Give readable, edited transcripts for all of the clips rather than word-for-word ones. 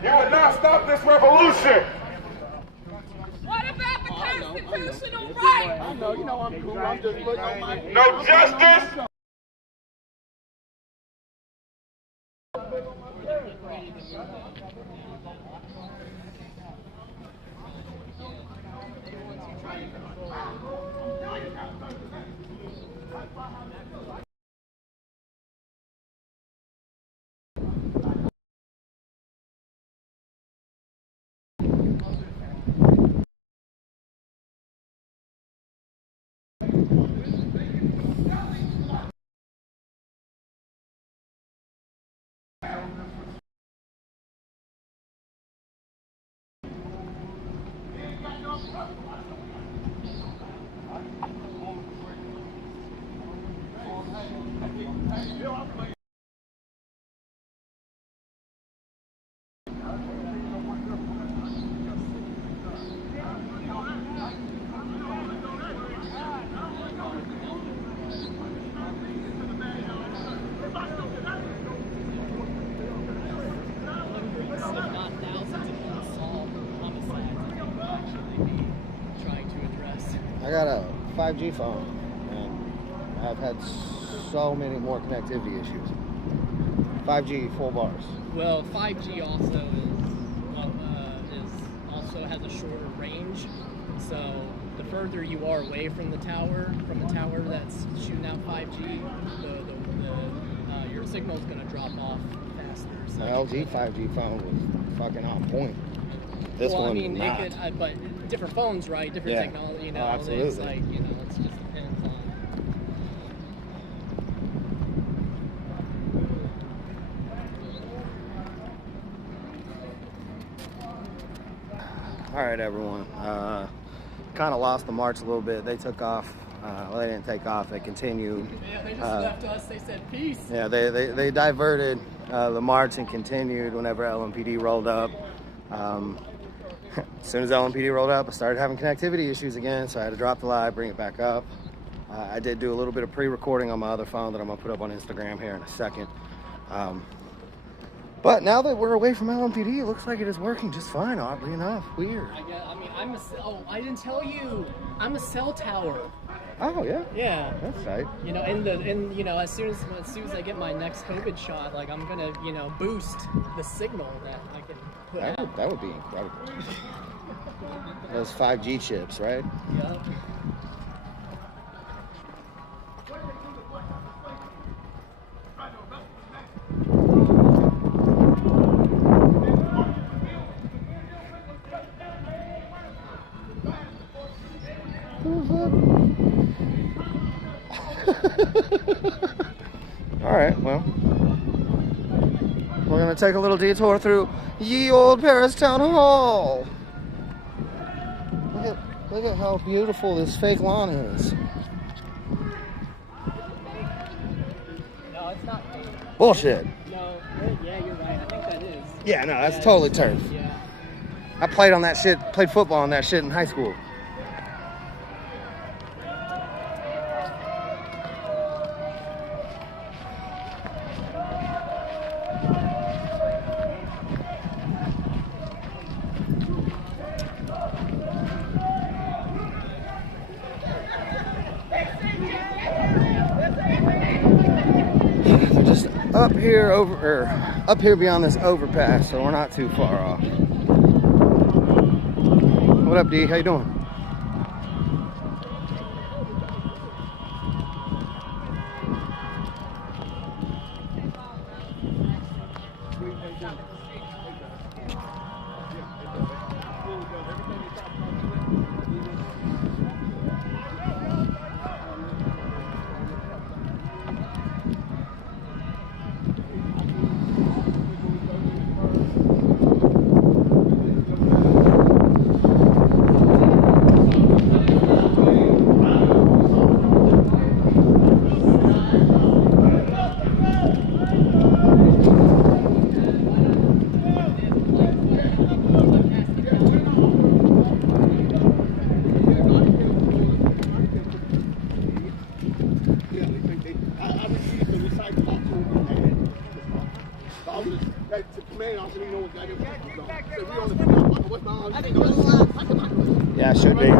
You would not stop this revolution. What about the constitutional rights? I know, you know I'm cool. I'm just putting on my... No justice. I got a 5G phone, and I've had so many more connectivity issues. 5G full bars. Well, 5G also also has a shorter range, so the further you are away from the tower that's shooting out 5G, your signal's going to drop off faster. So My LG 5G phone was fucking on point. This well, one, I mean, not. it could, but different phones, right? Different Yeah. technology, you know. Oh, absolutely. It's like, you know, it's just depends on. All right, everyone. Kind of lost the march a little bit. They took off. Well, they didn't take off. They continued. Yeah, they just left us. They said peace. Yeah, they diverted the march and continued whenever LMPD rolled up. As soon as LMPD rolled up, I started having connectivity issues again, so I had to drop the live, bring it back up. I did do a little bit of pre-recording on my other phone that I'm gonna put up on Instagram here in a second. But now that we're away from LMPD, it looks like it is working just fine, oddly enough. Weird. I didn't tell you. I'm a cell tower. Oh, yeah? Yeah. That's right. You know, you know, as soon as I get my next COVID shot, like I'm gonna, you know, boost the signal that I can put out. That would be incredible. Those 5G chips, right? Yep. All right, well, we're gonna take a little detour through ye old Paris Town Hall. Look at how beautiful this fake lawn is. No, it's not. Bullshit. No, yeah, you're right. I think that is. Yeah, no, that's totally turf. Yeah. I played on that shit, played football on that shit in high school. They're just up here beyond this overpass, so we're not too far off. What up, D? How you doing? that command officer didn't know what goddamn was on. So we on the westbound. Yeah, it should be.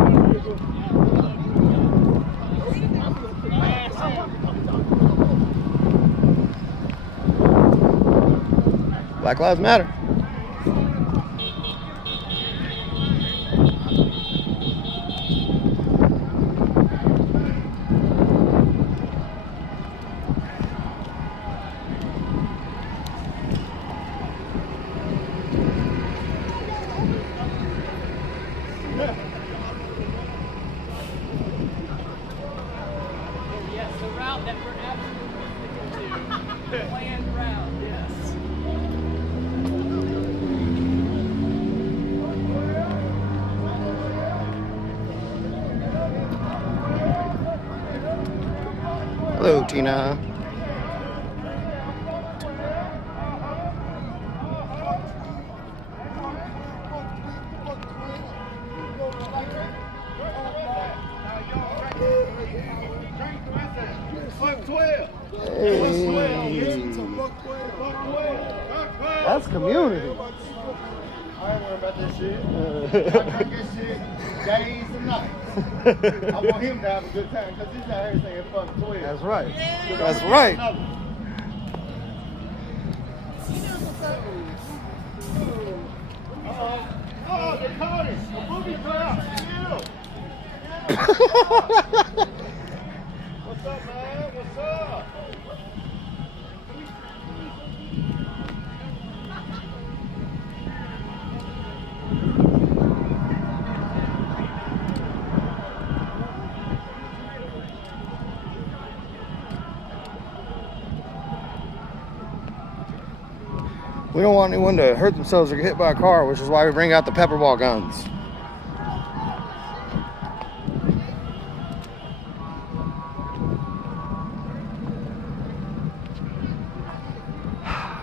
Black Lives Matter. Yes, the route that we're absolutely sticking to. Planned route, yes. Hello, Tina. Fuck 12. Hey. That's community. I ain't worried about that shit. I drink this shit days and nights. I want him to have a good time because he's out here saying fuck 12. That's right. That's right. Oh, they caught it. A booby trap. What's up, man? What's up? We don't want anyone to hurt themselves or get hit by a car, which is why we bring out the pepper ball guns.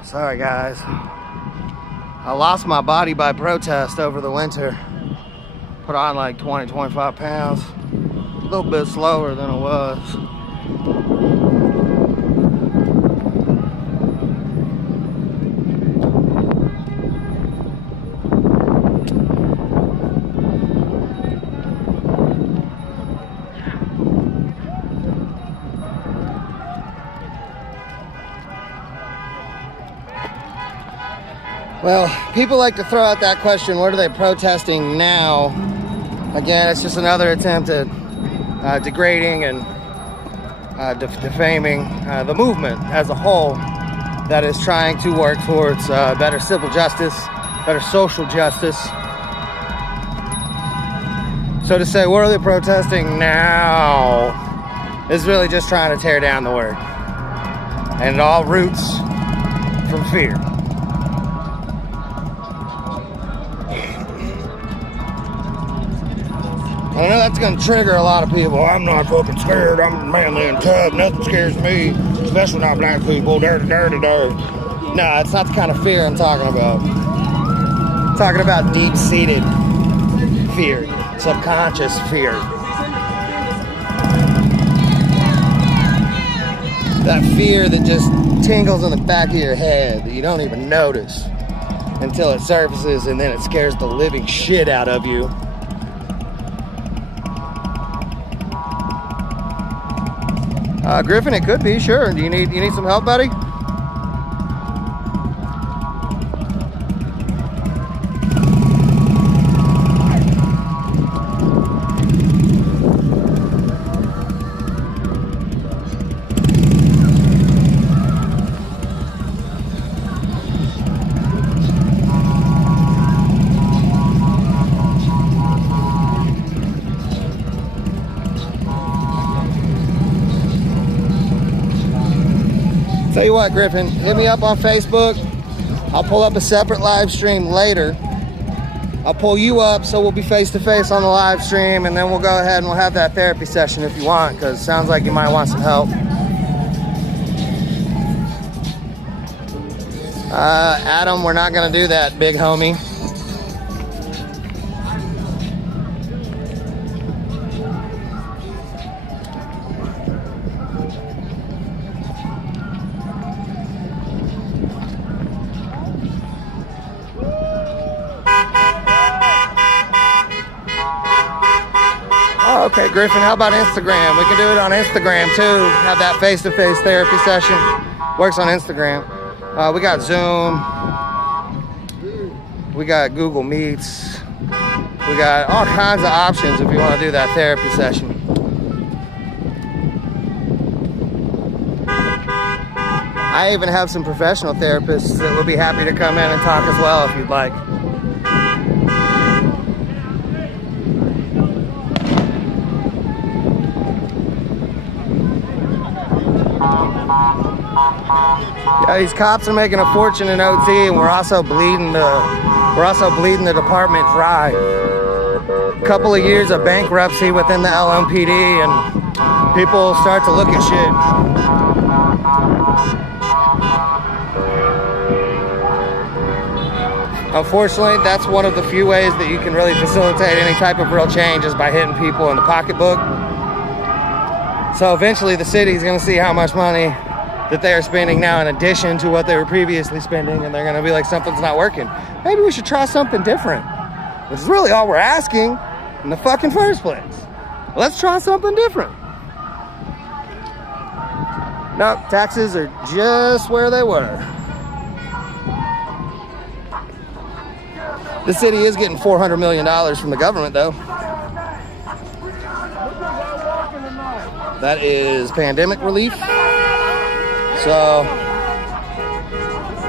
Sorry, guys. I lost my body by protest over the winter. Put on like 20, 25 pounds. A little bit slower than it was. Well, people like to throw out that question, what are they protesting now? Again, it's just another attempt at degrading and defaming the movement as a whole that is trying to work towards better civil justice, better social justice. So to say, what are they protesting now is really just trying to tear down the word. And it all roots from fear. I know that's gonna trigger a lot of people. I'm not fucking scared. I'm manly and tough. Nothing scares me, especially not black people. Dirty. No, it's not the kind of fear I'm talking about. I'm talking about deep-seated fear, subconscious fear. That fear that just tingles in the back of your head that you don't even notice until it surfaces, and then it scares the living shit out of you. Griffin, it could be, sure. Do you need some help, buddy? Tell you what, Griffin, hit me up on Facebook. I'll pull up a separate live stream later. I'll pull you up so we'll be face to face on the live stream, and then we'll go ahead and we'll have that therapy session if you want, because it sounds like you might want some help. Adam, we're not gonna do that, big homie. Okay, Griffin, how about Instagram? We can do it on Instagram too. Have that face-to-face therapy session. Works on Instagram. We got Zoom. We got Google Meets. We got all kinds of options if you want to do that therapy session. I even have some professional therapists that would be happy to come in and talk as well if you'd like. Yeah, these cops are making a fortune in OT, and we're also bleeding the department dry. A couple of years of bankruptcy within the LMPD, and people start to look at shit. Unfortunately, that's one of the few ways that you can really facilitate any type of real change is by hitting people in the pocketbook. So eventually the city's going to see how much money that they are spending now in addition to what they were previously spending, and they're going to be like, something's not working. Maybe we should try something different, which is really all we're asking in the fucking first place. Let's try something different. Nope, taxes are just where they were. The city is getting $400 million from the government, though. That is pandemic relief. So,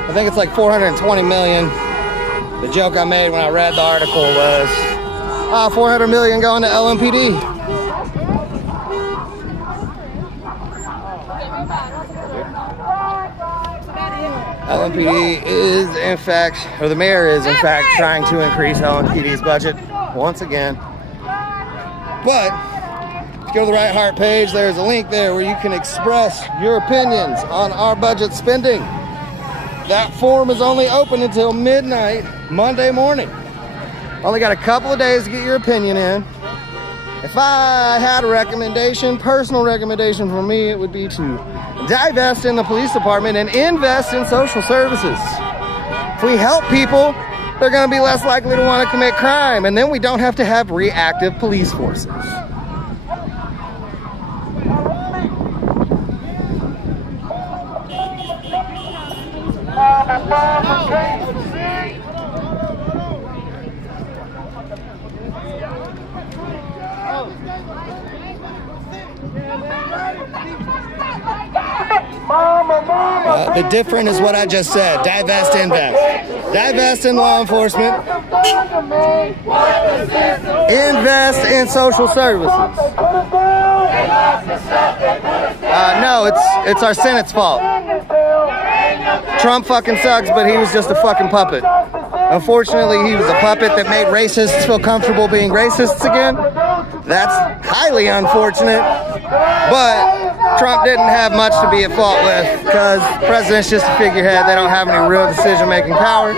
I think it's like $420 million. The joke I made when I read the article was, $400 million going to LMPD. LMPD is, in fact, or the mayor is, in fact, trying to increase LMPD's budget once again. But, if you go to the Right Heart page, there's a link there where you can express your opinions on our budget spending. That form is only open until midnight Monday morning. Only got a couple of days to get your opinion in. If I had a recommendation, personal recommendation for me, it would be to divest in the police department and invest in social services. If we help people, they're going to be less likely to want to commit crime, and then we don't have to have reactive police forces. The different is what I just said. Divest, invest. Divest in law enforcement. Invest in social services. No, it's our Senate's fault. Trump fucking sucks, but he was just a fucking puppet. Unfortunately, he was a puppet that made racists feel comfortable being racists again. That's highly unfortunate, but Trump didn't have much to be at fault with because the president's just a figurehead. They don't have any real decision-making power.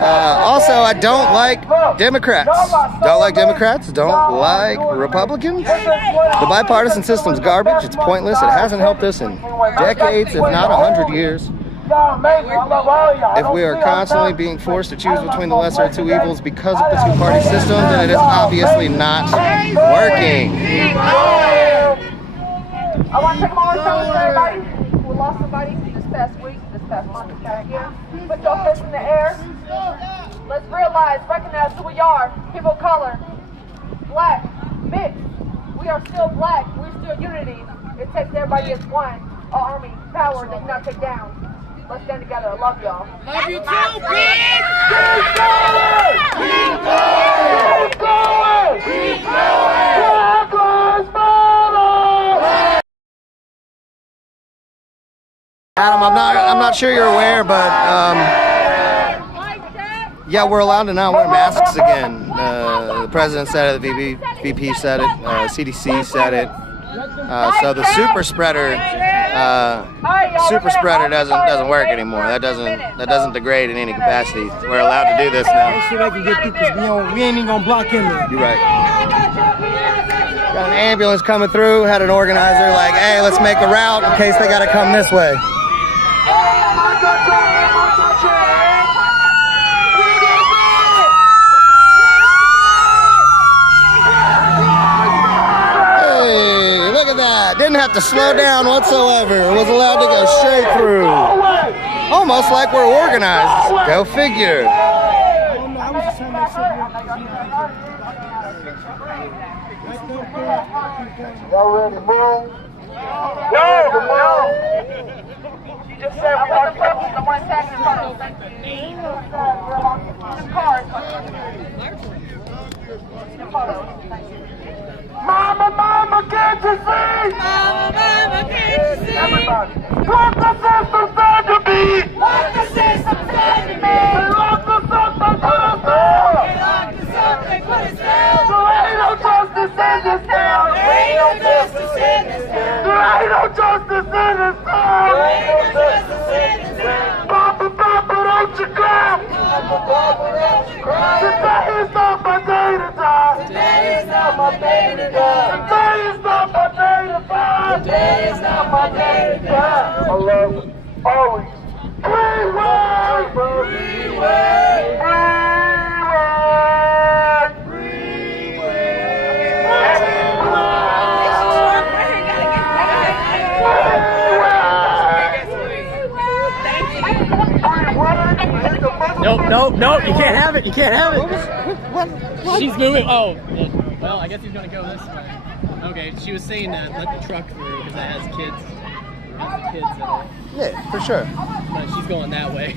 Also, I don't like Democrats. Don't like Democrats. Don't like Republicans. The bipartisan system's garbage. It's pointless. It hasn't helped us in decades, if not 100 years. If we are constantly being forced to choose between the lesser of two evils because of the two-party system, then it is obviously not working. I want to take a moment to tell everybody who lost somebody this past week, this past month, this past year. Put your fists in the air. Let's realize, recognize who we are. People of color, black, mixed. We are still black. We're still unity. It takes everybody as one. Our army power that cannot take down. Let's stand together. I love y'all. Love you too, bitch! Keep going! Keep going! Keep going! Black Lives Matter! Adam, I'm not sure you're aware, but yeah, we're allowed to now wear masks again. The president said it, the VP said it, CDC said it. So the super spreader doesn't work anymore. That doesn't degrade in any capacity. We're allowed to do this now. So they can get through because we ain't even gonna block him. You're right. Got an ambulance coming through. Had an organizer like, hey, let's make a route in case they got to come this way. have to slow down whatsoever. It was allowed to go straight through. Almost like we're organized. Go figure. Y'all ready to move? No. You just said we want to put the one second in front of us. Mama, can't you see? Mama, can't you see? Everybody. What the system said to be? What the system said to me? They locked us up, they put us down. They locked us up, they put us down. There ain't no justice in this town. There ain't no justice in this town. There ain't no justice in this town. There ain't no justice in this town. Papa, don't you cry. Papa, don't you cry. Today is not my day to die. Today is not my day to die. Today is not my day to die. Today is not my day to die. I love you. Always. Free word. Free word. Free Nope, you can't have it, you can't have it. What? She's moving, oh, well, I guess he's gonna go this way. Okay, she was saying that let the truck through because it has kids in it. Yeah, for sure. But she's going that way.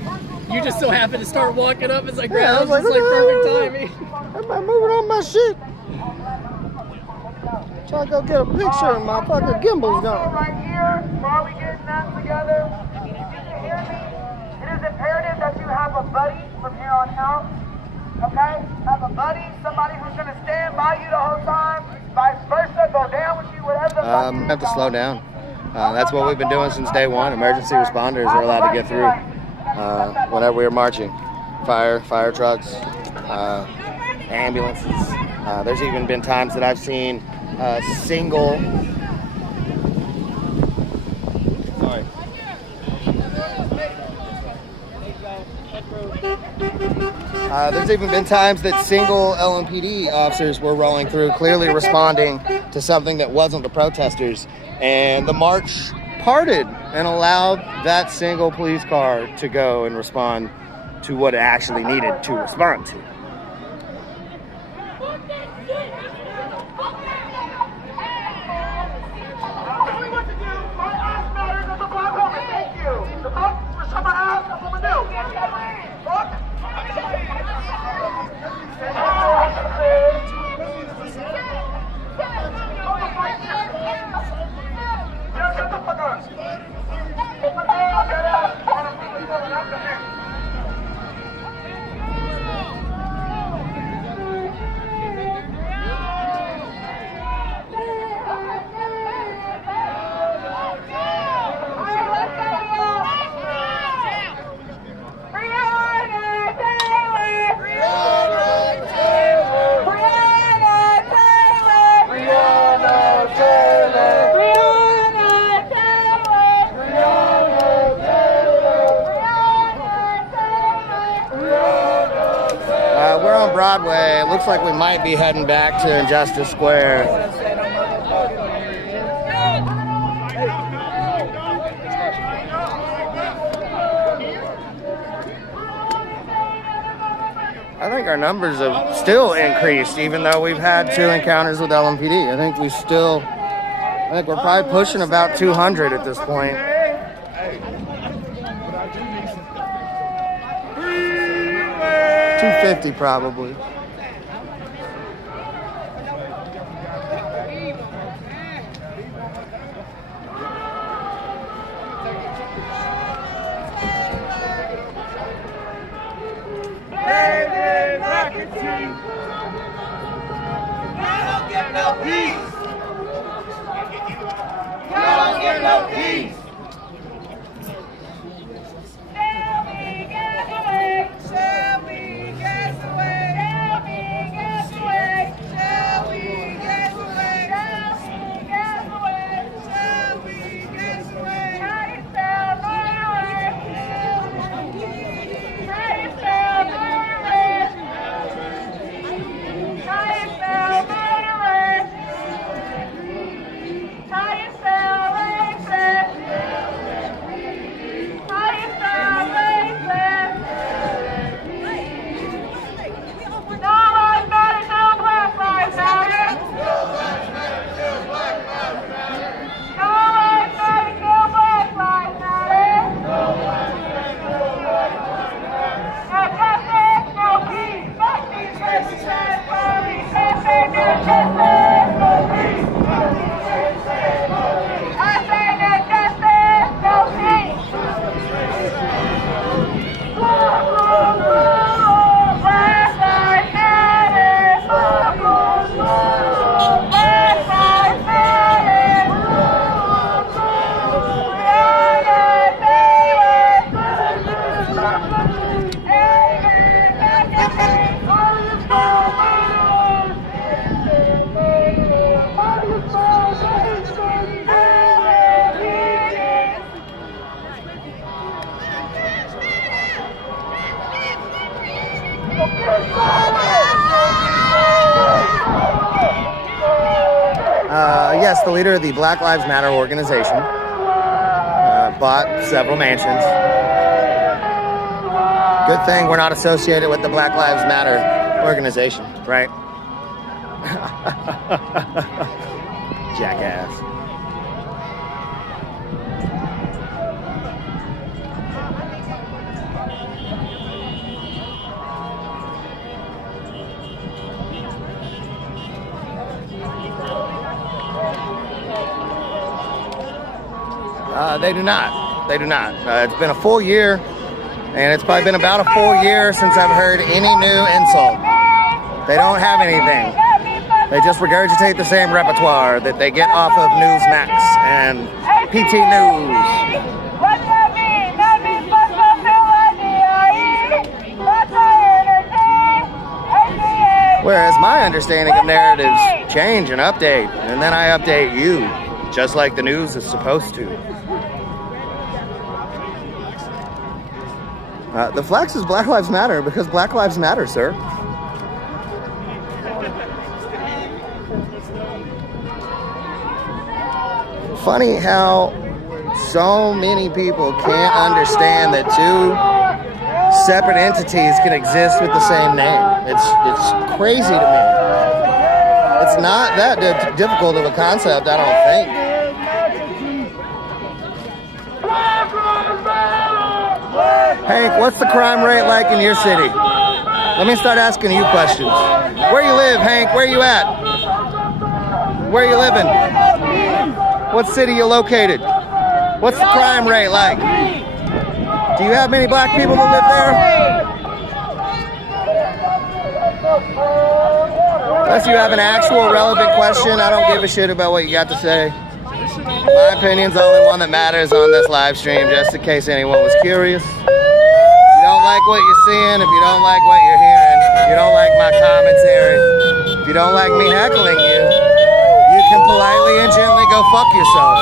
You just so happen to start walking up as I Yeah, grab I was like, perfect timing. Everybody moving on my shit. Trying to go get a picture and my fucking gimbal's gone. Right here, while we getting that together, if you can hear me, it is imperative that you have a buddy from here on out. Okay? Have a buddy, somebody who's gonna stand by you the whole time, vice versa, go down with you, whatever the fuck you Have to slow down. That's what we've been doing since day one. Emergency responders are allowed to get through whenever we are marching. Fire trucks, ambulances. There's even been times that I've seen single. Sorry. There's even been times that single LMPD officers were rolling through, clearly responding to something that wasn't the protesters, and the march parted and allowed that single police car to go and respond to what it actually needed to respond to. We're on Broadway. It looks like we might be heading back to Injustice Square. I think our numbers have still increased, even though we've had 2 encounters with LMPD. I think we're probably pushing about 200 at this point. 250 probably. Tie yourself. Yes, the leader of the Black Lives Matter organization bought several mansions. Good thing we're not associated with the Black Lives Matter organization, right? Jackass. They do not. They do not. It's been a full year, and it's probably been about a full year since I've heard any new insult. They don't have anything. They just regurgitate the same repertoire that they get off of Newsmax and PT News. Whereas my understanding of narratives change and update, and then I update you, just like the news is supposed to. The flex is Black Lives Matter because Black Lives Matter, sir. Funny how so many people can't understand that two separate entities can exist with the same name. It's crazy to me. It's not that difficult of a concept, I don't think. Hank, what's the crime rate like in your city? Let me start asking you questions. Where you live, Hank? Where you at? Where you living? What city you located? What's the crime rate like? Do you have many black people that live there? Unless you have an actual relevant question, I don't give a shit about what you got to say. My opinion's the only one that matters on this live stream, just in case anyone was curious. If you don't like what you're seeing, if you don't like what you're hearing, if you don't like my commentary, if you don't like me heckling you, you can politely and gently go fuck yourself.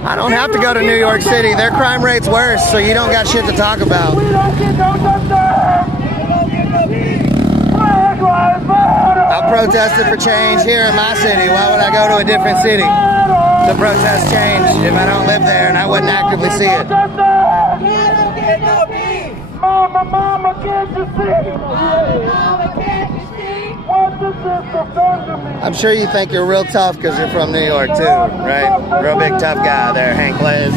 I don't have to go to New York City. Their crime rate's worse, so you don't got shit to talk about. I protested for change here in my city. Why would I go to a different city to protest change if I don't live there and I wouldn't actively see it? Mama, can't you see? Mama, can't you see? What the system done to me? I'm sure you think you're real tough because you're from New York too, right? Real big tough guy there, Hank Liz.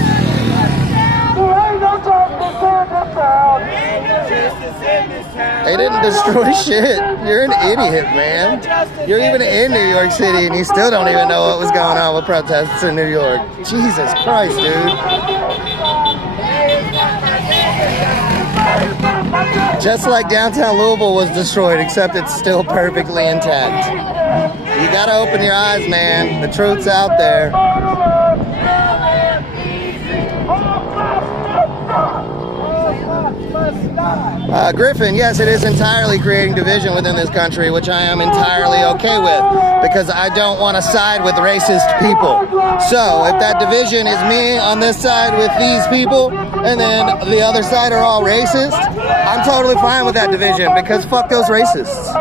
They didn't destroy shit. You're an idiot, man. You're even in New York City and you still don't even know what was going on with protests in New York. Jesus Christ, dude. Just like downtown Louisville was destroyed, except it's still perfectly intact. You gotta open your eyes, man. The truth's out there. Griffin, yes, it is entirely creating division within this country, which I am entirely okay with, because I don't want to side with racist people. So if that division is me on this side with these people, and then the other side are all racist, I'm totally fine with that division, because fuck those racists.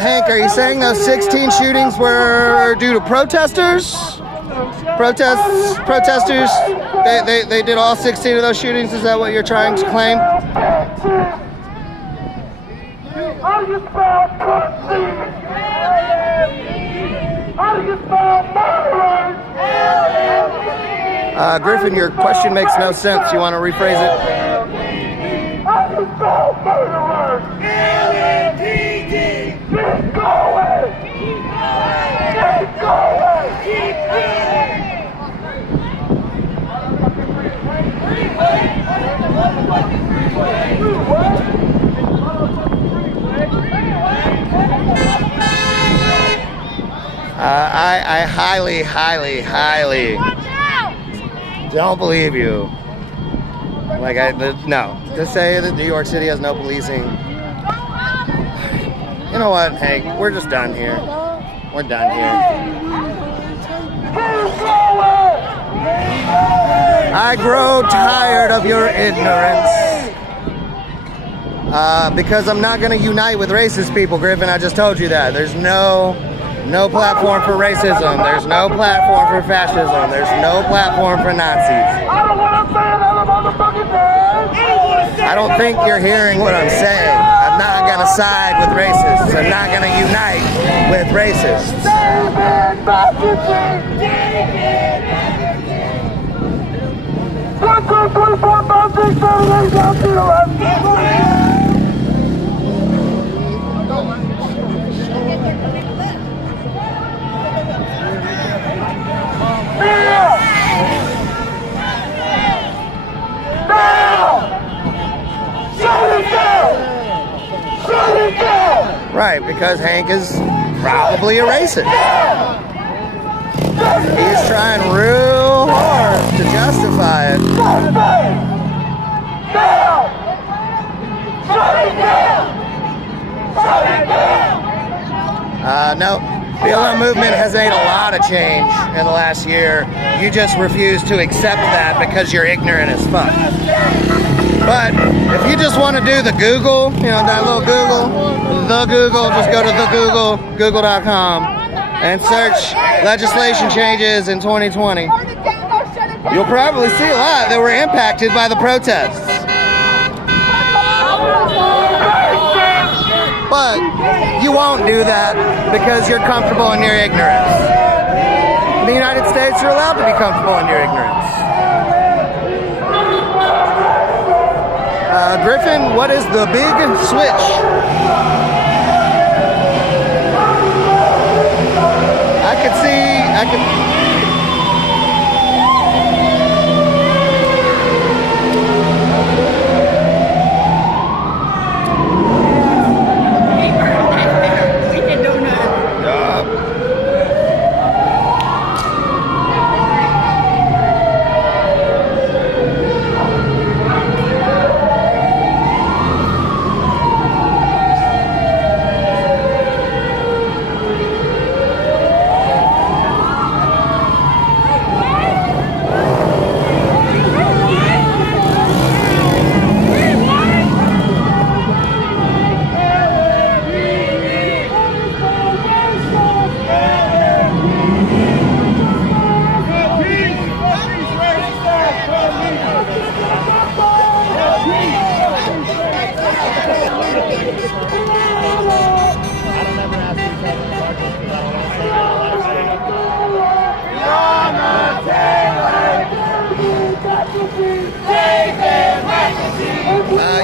Hank, are you saying those 16 shootings were due to protesters? Protesters? They did all 16 of those shootings? Is that what you're trying to claim? How do you spell pussy? How do you spell murderers? Griffin, your question makes no sense. You want to rephrase it? How do you spell murderers? L-M-P-D. Keep going. Keep going. Keep going. Keep going. I highly, highly, highly don't believe you. Like, no. To say that New York City has no policing. You know what, Hank? We're just done here. We're done here. I grow tired of your ignorance. Because I'm not going to unite with racist people, Griffin. I just told you that. There's no platform for racism. There's no platform for fascism. There's no platform for Nazis. I don't think you're hearing what I'm saying. I'm not going to side with racists. I'm not going to unite with racists. Right, because Hank is probably a racist. He's trying real hard to justify it. No, the BLM movement has made a lot of change in the last year. You just refuse to accept that because you're ignorant as fuck. But if you just want to do the Google, you know, that little Google, just go to Google.com and search legislation changes in 2020. You'll probably see a lot that were impacted by the protests. But you won't do that because you're comfortable in your ignorance. In the United States, you're allowed to be comfortable in your ignorance. Griffin, what is the big switch? I could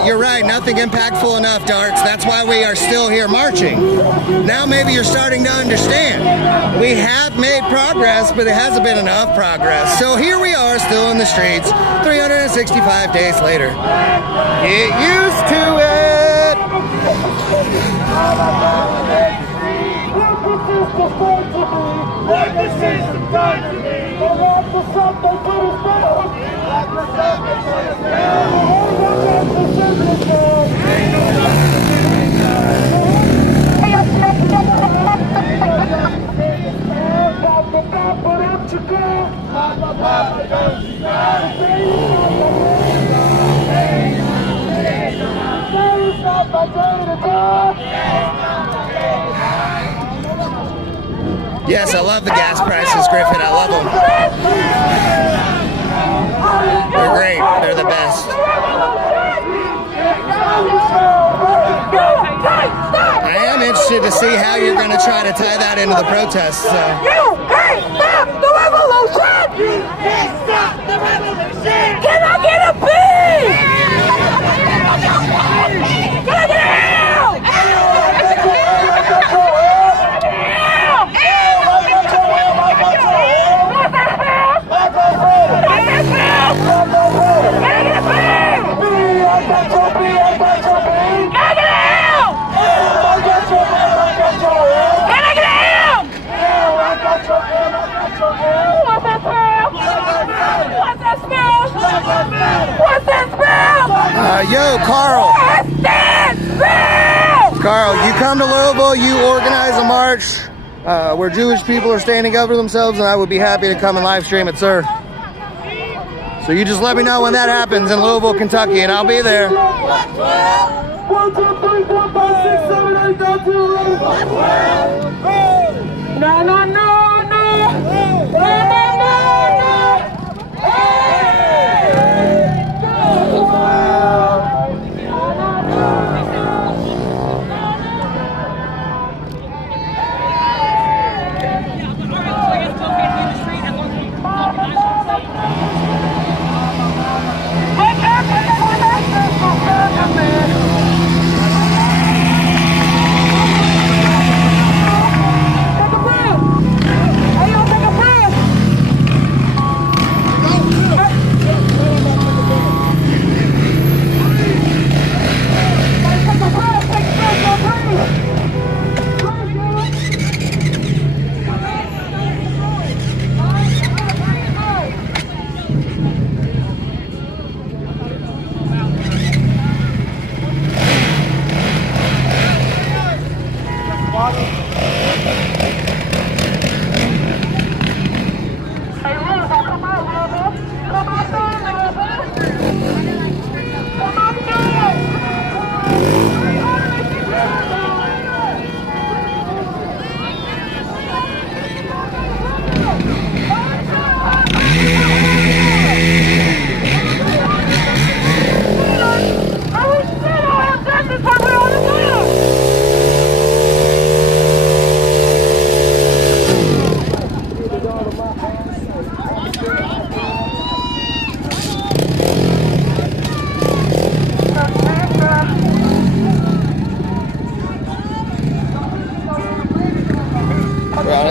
You're right, nothing impactful enough, Darts. That's why we are still here marching. Now maybe you're starting to understand. We have made progress, but it hasn't been enough progress. So here we are, still in the streets, 365 days later. Get used to it! Yes, I love the gas prices, Griffin. I love them. They're great. They're the best. I am interested to see how you're going to try to tie that into the protests. So. You can't stop the revolution! You can't stop the revolution! Can I get a beat? Can I get a hell? Yo, Carl. Carl, you come to Louisville, you organize a march where Jewish people are standing up for themselves, and I would be happy to come and live stream it, sir. So you just let me know when that happens in Louisville, Kentucky, and I'll be there. 1, 2, 3, 4, 5, 6, 7, 8, 9, 10, 11, 12. No, no, no, no.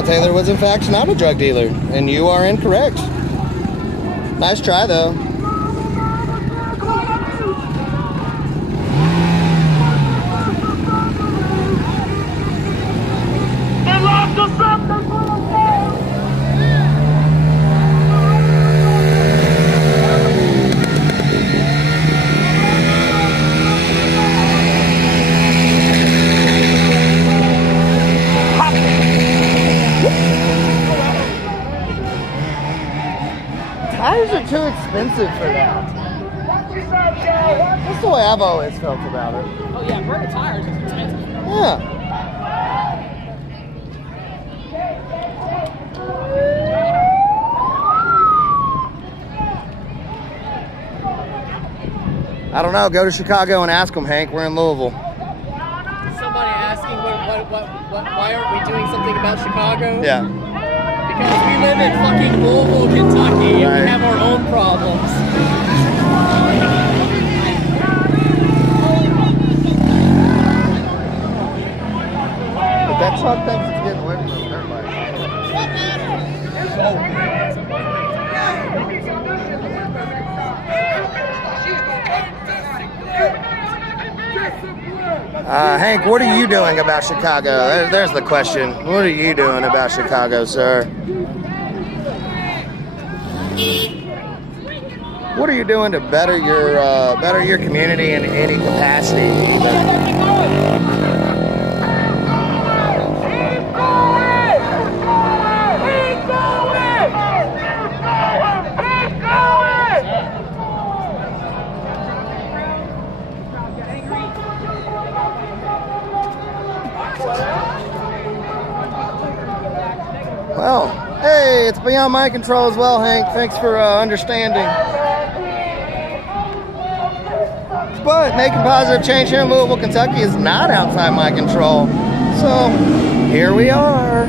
Taylor was in fact not a drug dealer, and you are incorrect. Nice try, though. Tires are too expensive for that. That's the way I've always felt about it. Oh yeah, burning tires is expensive. Yeah. I don't know. Go to Chicago and ask them, Hank. We're in Louisville. Somebody asking why aren't we doing something about Chicago? Yeah. Because we live in fucking Louisville, Kentucky, and Right. we have our own problems. But that truck thinks it's getting away from the dirt bike. Hank, what are you doing about Chicago? There's the question. What are you doing about Chicago, sir? What are you doing to better your community in any capacity? Well, hey, it's beyond my control as well, Hank. Thanks for understanding. But making positive change here in Louisville, Kentucky is not outside my control. So, here we are.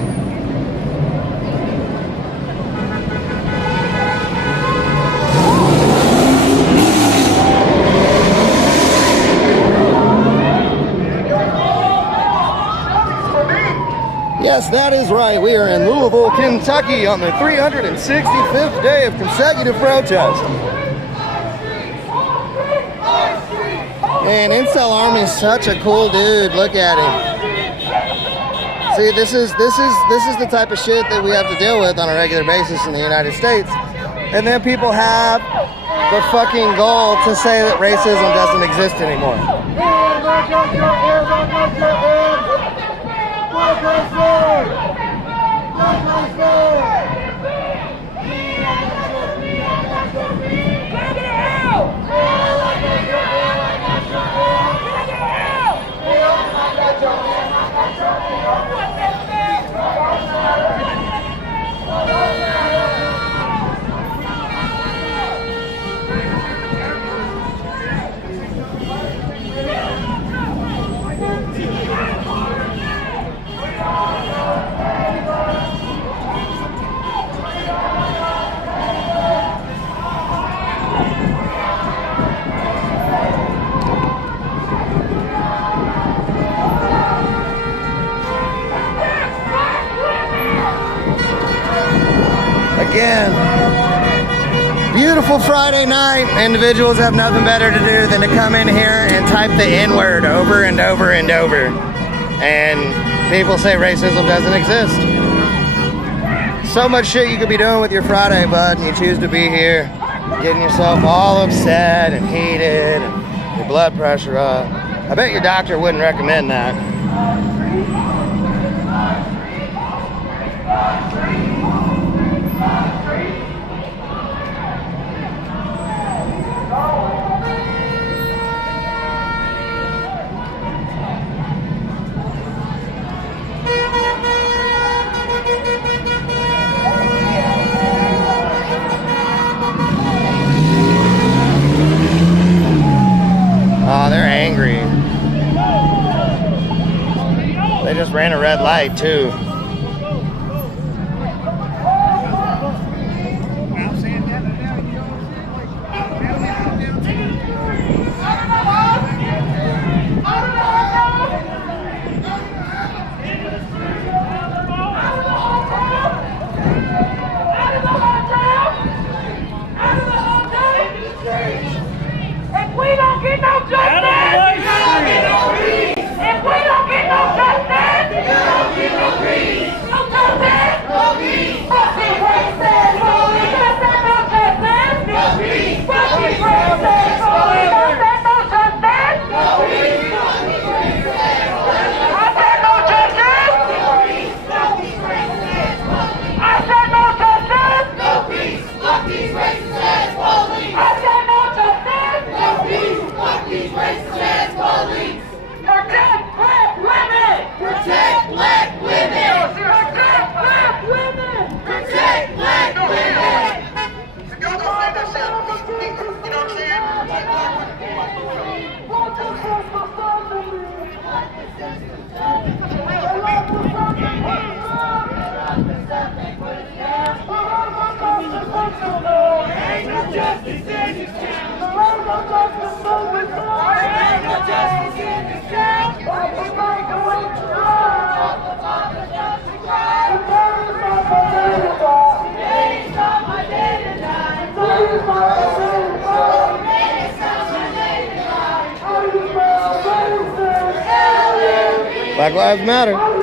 Yes, that is right. We are in Louisville, Kentucky on the 365th day of consecutive protest. Man, Incel Army is such a cool dude. Look at him. See, this is the type of shit that we have to deal with on a regular basis in the United States. And then people have the fucking goal to say that racism doesn't exist anymore. Again, beautiful Friday night. Individuals have nothing better to do than to come in here and type the N-word over and over and over. And people say racism doesn't exist. So much shit you could be doing with your Friday, bud, and you choose to be here, getting yourself all upset and heated and your blood pressure up. I bet your doctor wouldn't recommend that. Oh, they're angry. They just ran a red light, too. Black Lives Matter.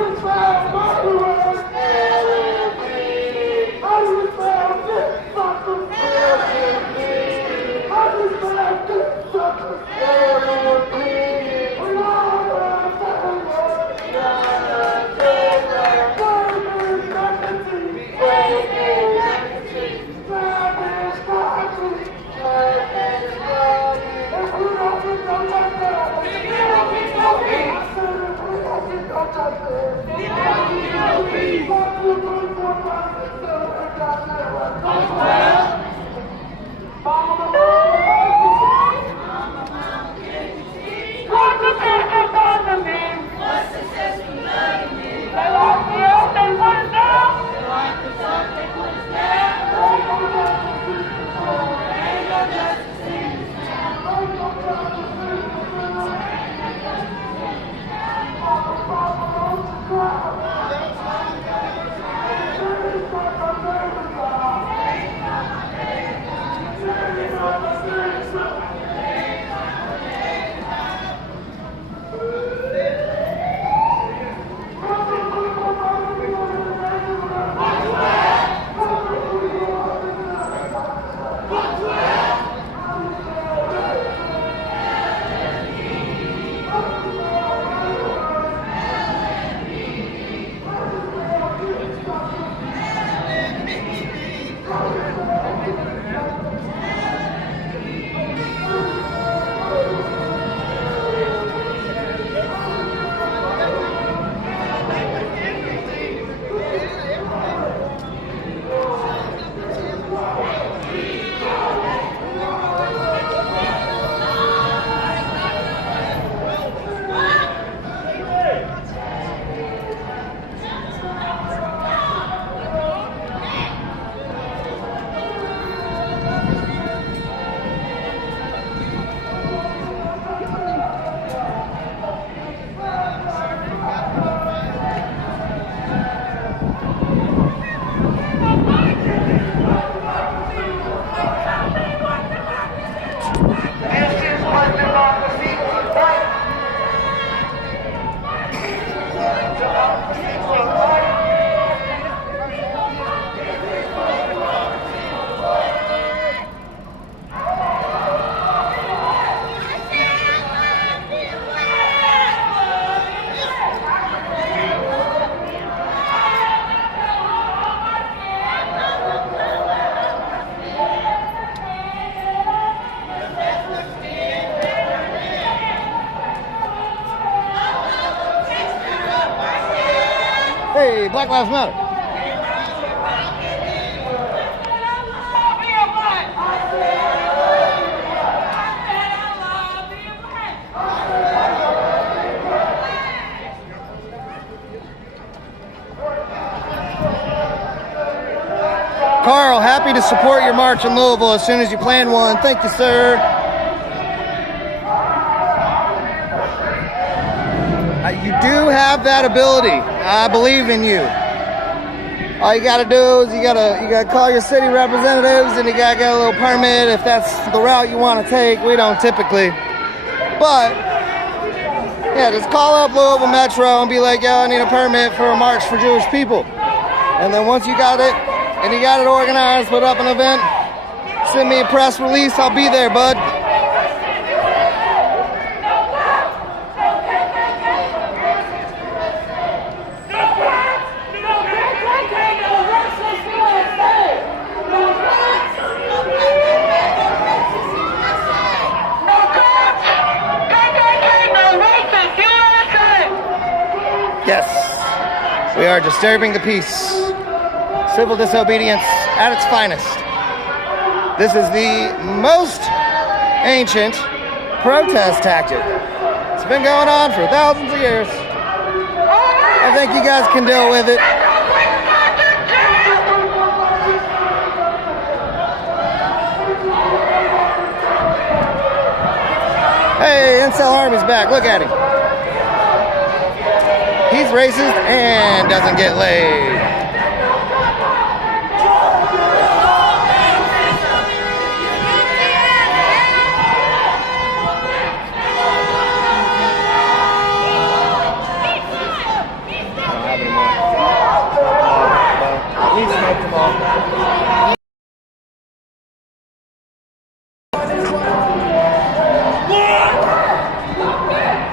Hey, Black Lives Matter. Carl, happy to support your march in Louisville as soon as you plan one. Thank you, sir. You do have that ability. I believe in you. All you gotta do is you gotta call your city representatives and you gotta get a little permit if that's the route you want to take. We don't typically, but yeah, just call up Louisville Metro and be like, yo, I need a permit for a march for Jewish people. And then once you got it and you got it organized, put up an event, send me a press release. I'll be there, bud. Yes, we are disturbing the peace. Civil disobedience at its finest. This is the most ancient protest tactic. It's been going on for thousands of years. I think you guys can deal with it. Hey, Incel Army's back. Look at him. He's racist and doesn't get laid.